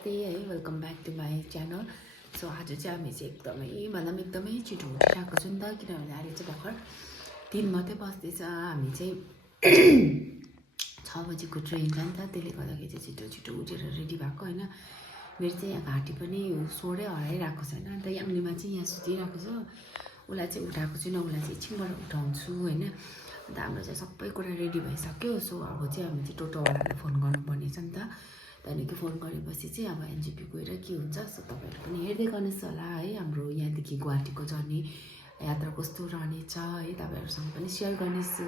नमस्ते hi welcome back to my channel. So आज चाहिँ हामी चाहिँ एकदमै छिटो उठिरहेको छु नि त, किनभने अहिले चाहिँ भर्खर 3 मात्रै बस्दैछ। हामी चाहिँ 6 बजीको ट्रेन छ नि त, त्यसले गर्दाखेरि चाहिँ छिटो उठेर रेडी भएको होइन। मेरो चाहिँ यहाँ घाँटी पनि स्वरै हराइरहेको छैन। अन्त याङ्लीमा चाहिँ यहाँ सुतिरहेको छ, उसलाई चाहिँ उठाएको छुइनँ, उसलाई चाहिँ एकछिनबाट उठाउँछु होइन। अन्त हाम्रो चाहिँ सबै कुरा रेडी भइसक्यो। सो अब चाहिँ हामी चाहिँ टोटोवालालाई फोन गर्नुपर्ने छ नि त। त्यहाँदेखि फोन गरेपछि चाहिँ अब एनजेपी गएर के हुन्छ। सो तपाईँहरू पनि हेर्दै गर्नुहोस् होला है, हाम्रो यहाँदेखि गुवाहाटीको जर्नी यात्रा कस्तो रहनेछ है, तपाईँहरूसँग पनि सेयर गर्नेछु।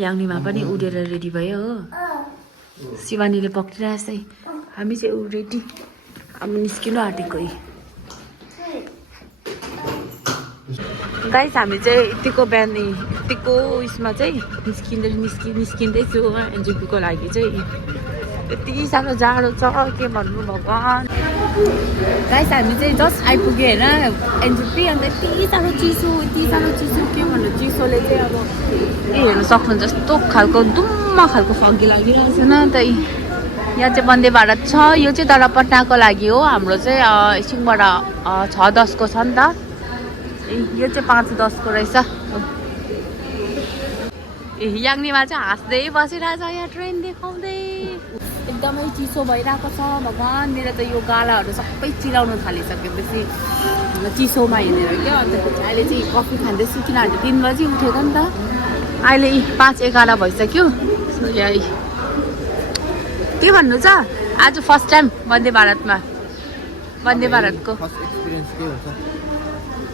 याङ्लीमा पनि उडेर रेडी भयो हो, शिवानीले पक्रिरहेछ है। हामी चाहिँ रेडी अब निस्किनु आँटेको है गाइस। हामी चाहिँ यतिको बिहान यतिको उयसमा चाहिँ निस्किँदैछु एनजेपीको लागि चाहिँ। यति साह्रो जाडो छ के भन्नु भगवान्। गाइस हामी चाहिँ जस्ट आइपुग्यो होइन एनजेपी। अन्त यति साह्रो चिसो के भन्नु, चिसोले चाहिँ अब हेर्नु सक्नुहुन्छ यस्तो खालको दुम्मा खालको फगी लागिरहेको छ न त। यहाँ चाहिँ वन्दे भारत छ, यो चाहिँ तर पटनाको लागि हो, हाम्रो चाहिँ एकछिनबाट 6:10 को छ नि त। यो चाहिँ 5:10 को रहेछ। याङ्लीमा चाहिँ हाँस्दै बसिरहेछ यहाँ ट्रेन देखाउँदै। एकदमै चिसो भइरहेको छ भगवान्। मेरो त यो गालाहरू सबै चिलाउनु थालिसक्यो बेसी चिसोमा हिँडेर क्या। अन्त अहिले चाहिँ कफी खाँदैछु, किनभने 3 बजी उठेको नि त, अहिले 5:11 भइसक्यो। के भन्नु छ आज फर्स्ट टाइम वन्दे भारतमा, वन्दे भारतको एक्सपिरियन्स के हुन्छ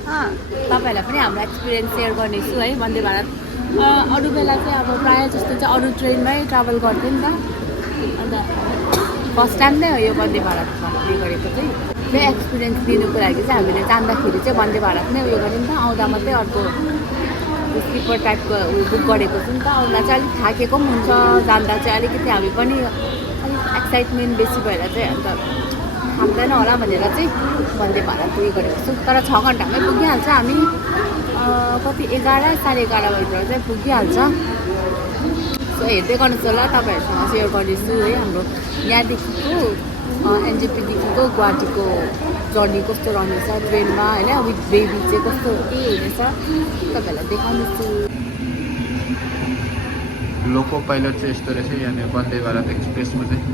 तपाईँहरूलाई पनि हाम्रो एक्सपिरियन्स सेयर गर्नेछु है वन्दे भारत। अरू बेला चाहिँ अब प्रायः जस्तो चाहिँ अरू ट्रेनमै ट्राभल गर्थ्यो नि त। अन्त फर्स्ट टाइम नै हो यो वन्दे भारतमा उयो गरेको चाहिँ। त्यो एक्सपिरियन्स लिनुको लागि चाहिँ हामीले जाँदाखेरि चाहिँ वन्दे भारत नै उयो गऱ्यौँ नि त, आउँदा मात्रै अर्को स्लिपर टाइपको बुक गरेको छु नि त। आउँदा चाहिँ अलिक थाकेको पनि हुन्छ, जाँदा चाहिँ अलिकति हामी पनि अलिक एक्साइटमेन्ट बेसी भएर चाहिँ अन्त थाक्दैन होला भनेर चाहिँ वन्दे भारत उयो गरेको छु। तर 6 घन्टामै पुगिहाल्छ हामी, कति 11 साढे 11 बजीतिर चाहिँ पुगिहाल्छ। सो हेर्दै गर्नुहोस् होला, तपाईँहरूसँग सेयर गर्नेछु है हाम्रो यहाँदेखिको एनजेपीदेखिको गुवाहाटीको जर्नी कस्तो रहनेछ ट्रेनमा होइन, विथ बेबी चाहिँ कस्तो के हुनेछ तपाईँहरूलाई देखाउनेछु। लोको पाइलट चाहिँ यस्तो रहेछ यहाँनिर वन्दे भारत एक्सप्रेसमा चाहिँ।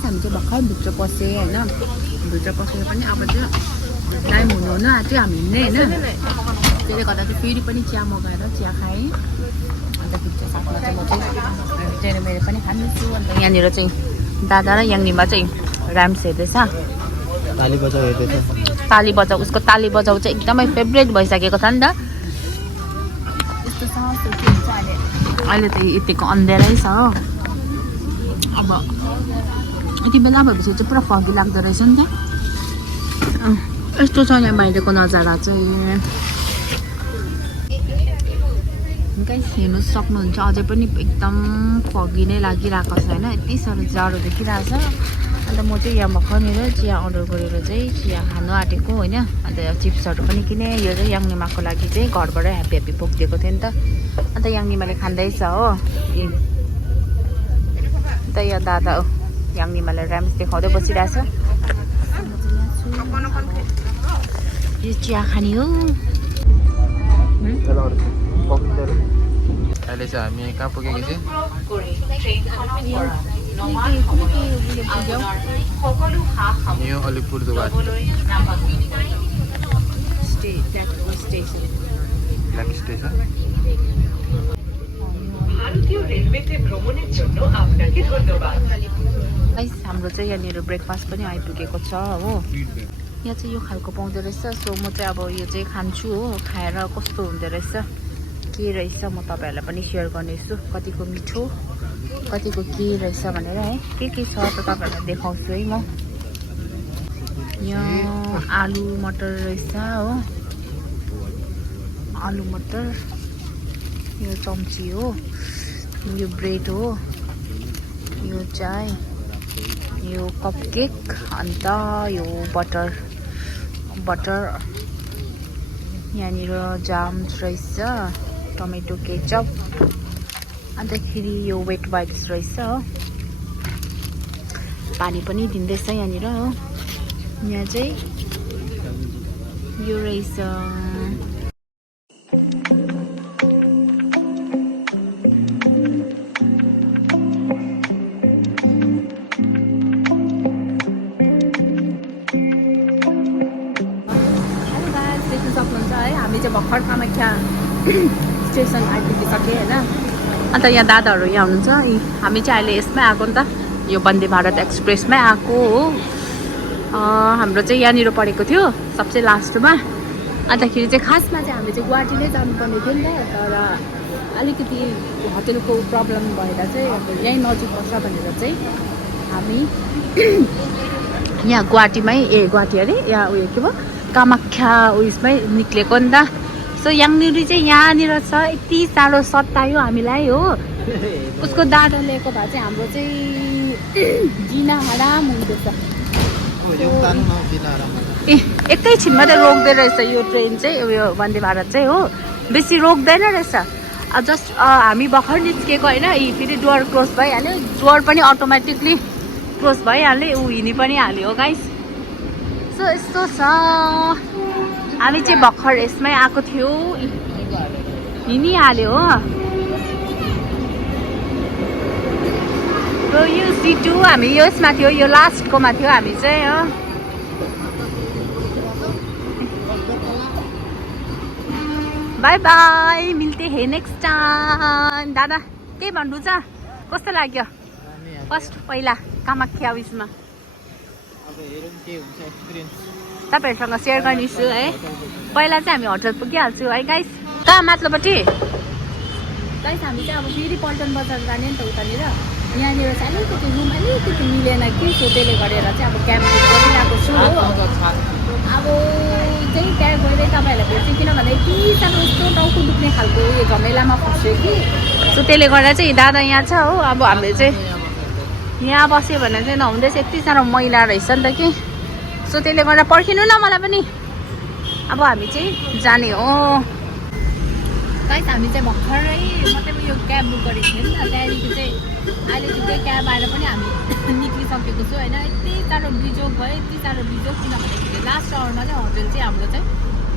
हामी चाहिँ भर्खर भित्र पसेँ होइन। भित्र पसेर पनि अब चाहिँ टाइम हुनु आँट्यो हामी हिँड्ने होइन। त्यसले गर्दा चाहिँ फेरि पनि चिया मगाएर चिया खाएँ। अन्त भित्र साथमा चाहिँ म चाहिँ मेरो पनि खानेछु। अन्त यहाँनिर चाहिँ दादा र याङ्लीमा चाहिँ ऱ्याम्स हेर्दैछ, ताली बजाउ हेर्दैछ। ताली बजाउ, उसको ताली बजाउ चाहिँ एकदमै फेभरेट भइसकेको छ नि त। यस्तो छ अहिले त यतिको अन्धेरै छ हो। अब यति बेला भएपछि चाहिँ पुरा फगी लाग्दो रहेछ नि त। यस्तो छ यहाँ बाहिरको नजारा चाहिँ। गाइस हेर्नु सक्नुहुन्छ अझै पनि एकदम फगी नै लागिरहेको छ होइन, यति साह्रो जाडो देखिरहेछ। अन्त म चाहिँ यहाँ भर्खरनिर चिया अर्डर गरेर चाहिँ चिया खानु आँटेको होइन। अन्त चिप्सहरू पनि किनेँ। यो चाहिँ याङ्लीमाको लागि चाहिँ घरबाटै ह्याप्पी पोखिदिएको थियो नि त। अन्त याङ्लीमाले खाँदैछ हो। अन्त यहाँ दादा हो याङ्लीमालाई ऱ्याम्स देखाउँदै बसिरहेछ। यो चिया खाने हो। अहिले चाहिँ हामी कहाँ पुगेको चाहिँ यो अलिपुरद्वार ব্ল্যাক স্টেশন। हाम्रो चाहिँ यहाँनिर ब्रेकफास्ट पनि आइपुगेको छ हो। यहाँ चाहिँ यो खालको पाउँदो रहेछ। सो म चाहिँ अब यो चाहिँ खान्छु हो, खाएर कस्तो हुँदो रहेछ के रहेछ म तपाईँहरूलाई पनि सेयर गर्नेछु। कतिको मिठो कतिको के रहेछ भनेर है, के छ त तपाईँहरूलाई देखाउँछु है म। यहाँ आलु मटर रहेछ हो, आलु मटर। यो चम्ची हो, यो ब्रेड हो, यो चाय, यो कपकेक, अन्त यो बटर यहाँनिर जाम्स रहेछ, टमेटो केचप, अन्तखेरि यो वेट वाइप्स रहेछ हो, पानी पनि दिँदैछ यहाँनिर हो। यहाँ चाहिँ यो रहेछ। देख्न सक्नुहुन्छ है, हामी चाहिँ भर्खर कामाख्या स्टेसन आइपुगिसक्यो होइन। अन्त यहाँ दादाहरू यहाँ हुनुहुन्छ। हामी चाहिँ अहिले यसमै आएको नि त, यो वन्दे भारत एक्सप्रेसमै आएको हो। हाम्रो चाहिँ यहाँनिर परेको थियो सबसे लास्टमा। अन्तखेरि चाहिँ खासमा चाहिँ हामी चाहिँ गुवाहाटी नै जानुपर्ने थियो नि त, तर अलिकति होटेलको प्रब्लम भएर चाहिँ अब यहीँ नजिक पर्छ भनेर चाहिँ हामी यहाँ गुवाहाटीमै गुवाहाटी अरे यहाँ उयो के भयो कामाख्या उयसमै निक्लेको नि त। सो यहाँनिर चाहिँ यहाँनिर छ, यति साह्रो सतायो हामीलाई हो। उसको दादा ल्याएको भए चाहिँ हाम्रो चाहिँ जिना हराम हुँदैछ। एकैछिन मात्रै रोक्दै रहेछ यो ट्रेन चाहिँ, उयो वन्दे भारत चाहिँ हो, बेसी रोक्दैन रहेछ। जस्ट हामी भर्खर निस्केको होइन, फेरि डोर क्लोज भइहाल्यो, डोर पनि अटोमेटिकली क्लोज भइहाल्यो, ऊ हिँडी पनि हाल्यो गाइस। सो यस्तो छ, हामी चाहिँ भर्खर यसमै आएको थियो, हिँडिहाल्यो हो। यो C2 हामी यसमा थियो, यो लास्टकोमा थियो हामी चाहिँ हो। बाई बाई, मिल्ते हे नेक्स्ट टाइम। दादा के भन्नु छ, कस्तो लाग्यो फर्स्ट पहिला कामाख्या उयसमा? तपाईँहरूसँग सेयर गर्नेछु है। पहिला चाहिँ हामी होटल पुगिहाल्छु है गाइस। कहाँ माथिल्लोपट्टि गाइस? हामी चाहिँ अब फेरि पल्टन बजार जाने नि त उतानिर। यहाँनिर चाहिँ अलिकति रुम अलिकति मिलेन कि, सो त्यसले गरेर चाहिँ अब क्याब गरिरहेको छु हो। अब चाहिँ त्यहाँ गएर तपाईँहरूलाई भेट्छु, किनभने यति साह्रो यस्तो टाउको दुख्ने खालको उयो झमेलामा फस्यो कि, सो त्यसले गर्दा चाहिँ दादा यहाँ छ हो। अब हामीले चाहिँ यहाँ बस्यो भने चाहिँ नहुँदैछ, यति साह्रो मैला रहेछ नि त कि, सो त्यसले गर्दा पर्खिनु न मलाई पनि। अब हामी चाहिँ जाने हो गाइस। हामी चाहिँ भर्खरै मतलब यो क्याब बुक गरेको थियो नि त, त्यहाँदेखि चाहिँ अहिले चाहिँ त्यही क्याब आएर पनि हामी निक्लिसकेको छु होइन। यति साह्रो बिजोग भयो, यति साह्रो बिजोग, किनभनेखेरि लास्ट आवरमा चाहिँ होटेल चाहिँ हाम्रो चाहिँ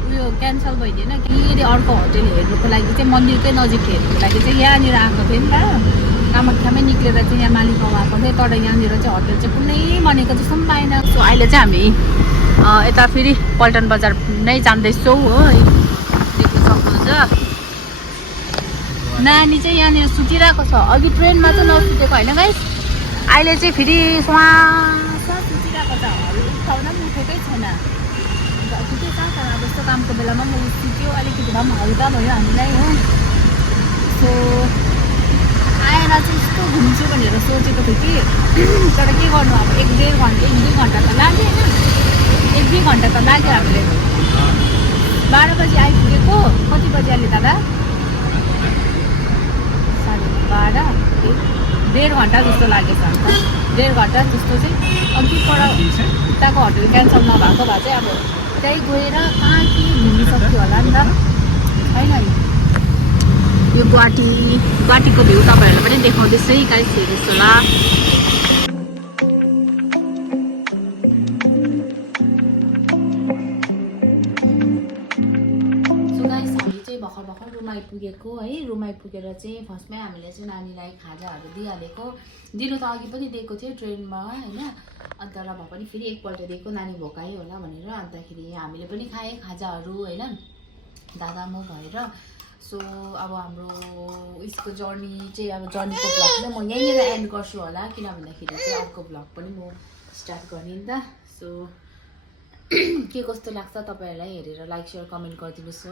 उयो क्यान्सल भइदिएन कि, अर्को होटेल हेर्नुको लागि चाहिँ मन्दिरकै नजिक हेर्नुको लागि चाहिँ यहाँनिर आएको थियो नि त, कामाख्यामै निक्लेर चाहिँ यहाँ मालिक गाउँ आएको थियो। तर यहाँनिर चाहिँ होटेल चाहिँ कुनै भनेको जस्तो पनि पाएन। सो अहिले चाहिँ हामी यता फेरि पल्टन बजार नै जाँदैछौँ हो। देख्न सक्नुहुन्छ नानी चाहिँ यहाँनिर सुतिरहेको छ, अघि ट्रेनमा चाहिँ नसुतेको होइन गाइस, अहिले चाहिँ फेरि स्वास सुतिरहेको छ, उठाउन पनि उठेकै छैन। ठिकै छ, तर अब यस्तो कामको बेलामा पनि सुत्यो, अलिकति भए पनि हल्का भयो हामीलाई हो। सो आएर चाहिँ यस्तो घुम्छु भनेर सोचेको थियो कि, तर के गर्नु अब 1-2 घन्टा त लाग्यो होइन, 1-2 घन्टा त लाग्यो हामीले। 12 बजी आइपुगेको, कति बजी अहिले दादा? 12:30, 1.5 घन्टा जस्तो लागेछ अन्त। 1.5 घन्टा जस्तो चाहिँ अघि पर उताको होटल क्यान्सल नभएको भए चाहिँ अब त्यहीँ गएर कहाँ के घुमिसक्यो होला नि त, छैन नि। यो गुवाहाटीको भ्यू तपाईँहरूलाई पनि देखाउँदैछ है गाइस, हेर्नुहोस् होला। भर्खर रुम आइपुगेको है। रुम आइपुगेर चाहिँ फर्स्टमै हामीले चाहिँ नानीलाई खाजाहरू दिइहालेको, दिनु त अघि पनि दिएको थियो ट्रेनमा होइन, अन्त र भए पनि फेरि एकपल्ट दिएको, नानी भोकायो होला भनेर। अन्तखेरि हामीले पनि खाएँ खाजाहरू होइन, दादा म भएर। सो अब हाम्रो उसको जर्नी चाहिँ, अब जर्नीको भ्लग चाहिँ म यहीँनिर एन्ड गर्छु होला, किन भन्दाखेरि चाहिँ अर्को भ्लग पनि म स्टार्ट गर्ने नि त। सो के कस्तो लाग्छ तपाईँहरूलाई हेरेर लाइक सेयर कमेन्ट गरिदिनुहोस्।